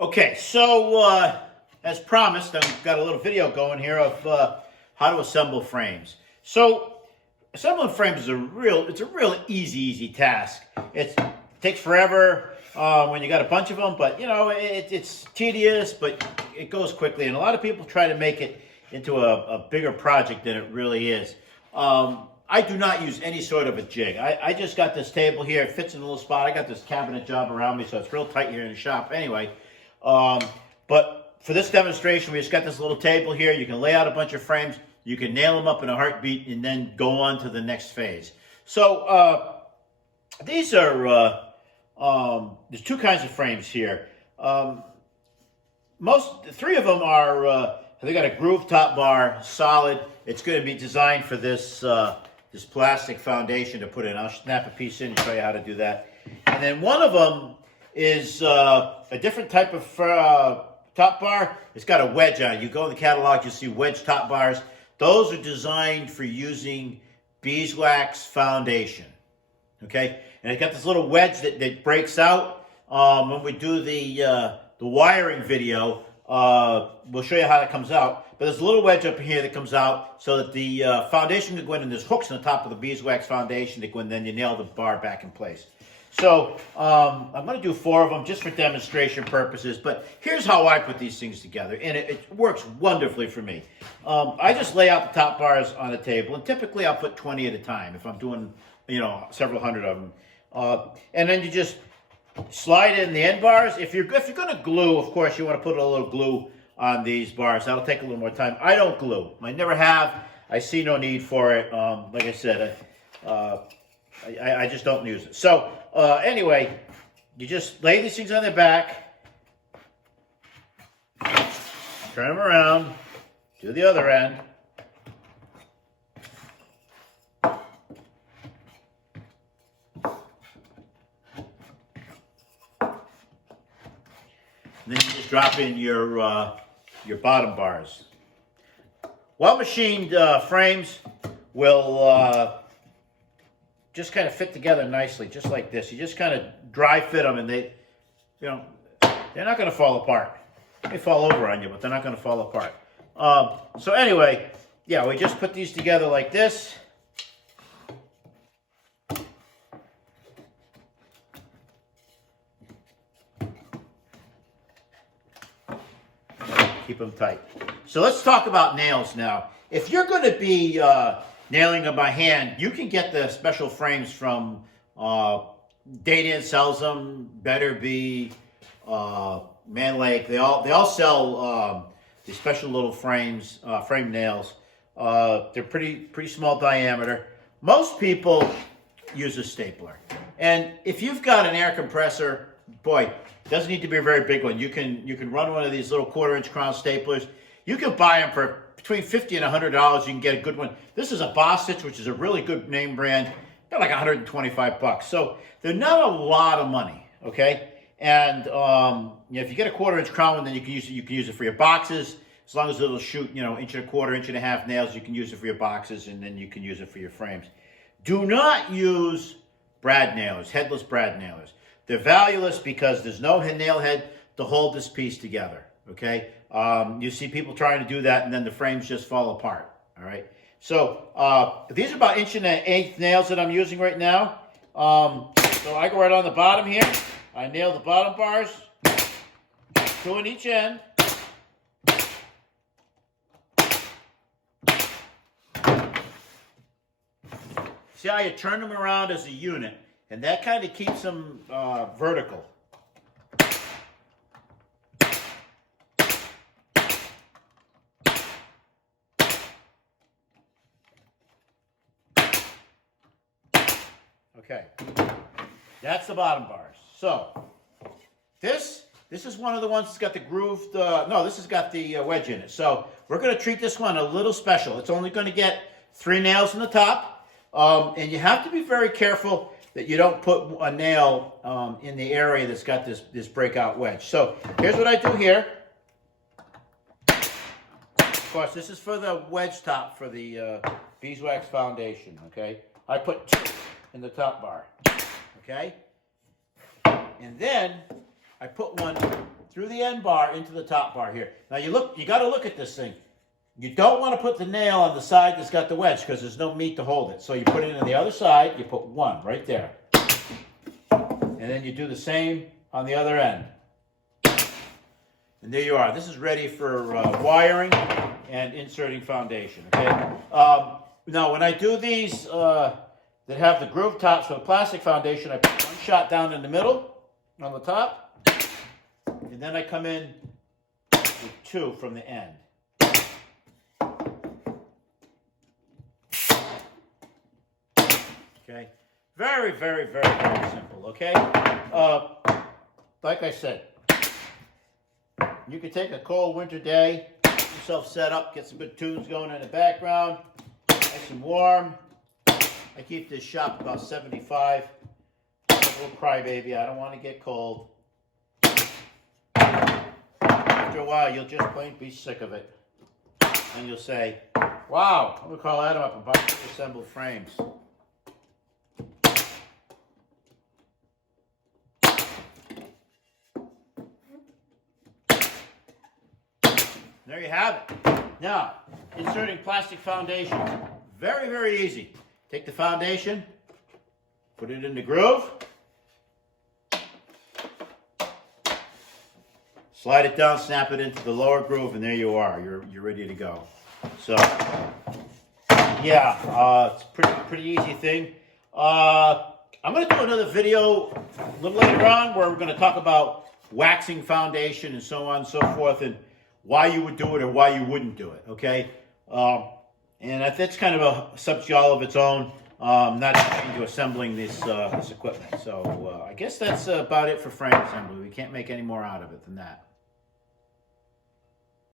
Okay, so as promised, I've got a little video going here of how to assemble frames. So assembling frames is it's a real easy task. It takes forever when you got a bunch of them, but you know it's tedious, but it goes quickly. And a lot of people try to make it into a bigger project than it really is. I do not use any sort of a jig. I just got this table here. It fits in a little spot. I got this cabinet job around me, so it's real tight here in the shop. Anyway. But for this demonstration, we just got this little table here. You can lay out a bunch of frames. You can nail them up in a heartbeat and then go on to the next phase. So these are, there's two kinds of frames here. Three of them are, they got a groove top bar, solid. It's going to be designed for this, this plastic foundation to put in. I'll snap a piece in and show you how to do that. And then one of them is a different type of top bar. It's got a wedge on it. You go in the catalog, you see wedge top bars. Those are designed for using beeswax foundation. Okay, and it's got this little wedge that breaks out. When we do the wiring video, we'll show you how that comes out. But there's a little wedge up here that comes out so that the foundation can go in, and there's hooks on the top of the beeswax foundation that go in, then you nail the bar back in place. So I'm going to do 4 of them just for demonstration purposes, but here's how I put these things together, and it works wonderfully for me. I just lay out the top bars on the table, and typically I'll put 20 at a time if I'm doing, you know, several hundred of them. And then you just slide in the end bars. If you're going to glue, of course, you want to put a little glue on these bars. That'll take a little more time. I don't glue. I never have. I see no need for it. Like I said, I just don't use it. So anyway, you just lay these things on their back, turn them around, do the other end. And then you just drop in your bottom bars. Well-machined frames will just kind of fit together nicely, just like this. You just kind of dry fit them, and they're not going to fall apart. They fall over on you, but they're not going to fall apart. So anyway, yeah, we just put these together like this. Keep them tight. So let's talk about nails now. If you're going to be nailing them by hand, you can get the special frames from Danian sells them, Better Be, Man Lake. They all sell these special little frames, frame nails. They're pretty small diameter. Most people use a stapler, and if you've got an air compressor, boy, it doesn't need to be a very big one. You can run one of these little 1/4-inch crown staplers. You can buy them for between $50 and $100. You can get a good one. This is a Bossich, which is a really good name brand. They're like 125 bucks. So they're not a lot of money, okay? And you know, if you get a 1/4-inch crown one, then you can use it for your boxes. As long as it'll shoot, you know, 1 1/4, 1.5 inch nails, you can use it for your boxes, and then you can use it for your frames. Do not use brad nailers, headless brad nailers. They're valueless because there's no nail head to hold this piece together, okay? You see people trying to do that, and then the frames just fall apart, all right? So these are about 1.1/8 nails that I'm using right now. So I go right on the bottom here. I nail the bottom bars, 2 on each end. See how you turn them around as a unit, and that kind of keeps them vertical. Okay, that's the bottom bars. So this is one of the ones that's got the grooved, no, this has got the wedge in it. So we're going to treat this one a little special. It's only going to get 3 nails in the top, and you have to be very careful that you don't put a nail in the area that's got this breakout wedge. So here's what I do here. Of course, this is for the wedge top for the beeswax foundation, okay? I put 2 in the top bar, okay? And then I put one through the end bar into the top bar here. Now you got to look at this thing. You don't want to put the nail on the side that's got the wedge because there's no meat to hold it. So you put it on the other side, you put one right there. And then you do the same on the other end. And there you are. This is ready for wiring and inserting foundation, okay? Now when I do these that have the groove tops for the plastic foundation, I put one shot down in the middle on the top, and then I come in with two from the end. Okay, very, very, very, very simple, okay? Like I said, you can take a cold winter day, get yourself set up, get some good tunes going in the background, nice and warm. I keep this shop about 75. I'm a little crybaby, I don't want to get cold. After a while, you'll just plain be sick of it. And you'll say, wow, I'm going to call Adam up and buy assembled frames. There you have it. Now, inserting plastic foundation. Very, very easy. Take the foundation, put it in the groove, slide it down, snap it into the lower groove, and there you are. You're ready to go. So, yeah, it's a pretty easy thing. I'm going to do another video a little later on where we're going to talk about waxing foundation and so on and so forth, and why you would do it or why you wouldn't do it, okay? And that's kind of a subject all of its own. Not into assembling this equipment. So I guess that's about it for frame assembly. We can't make any more out of it than that.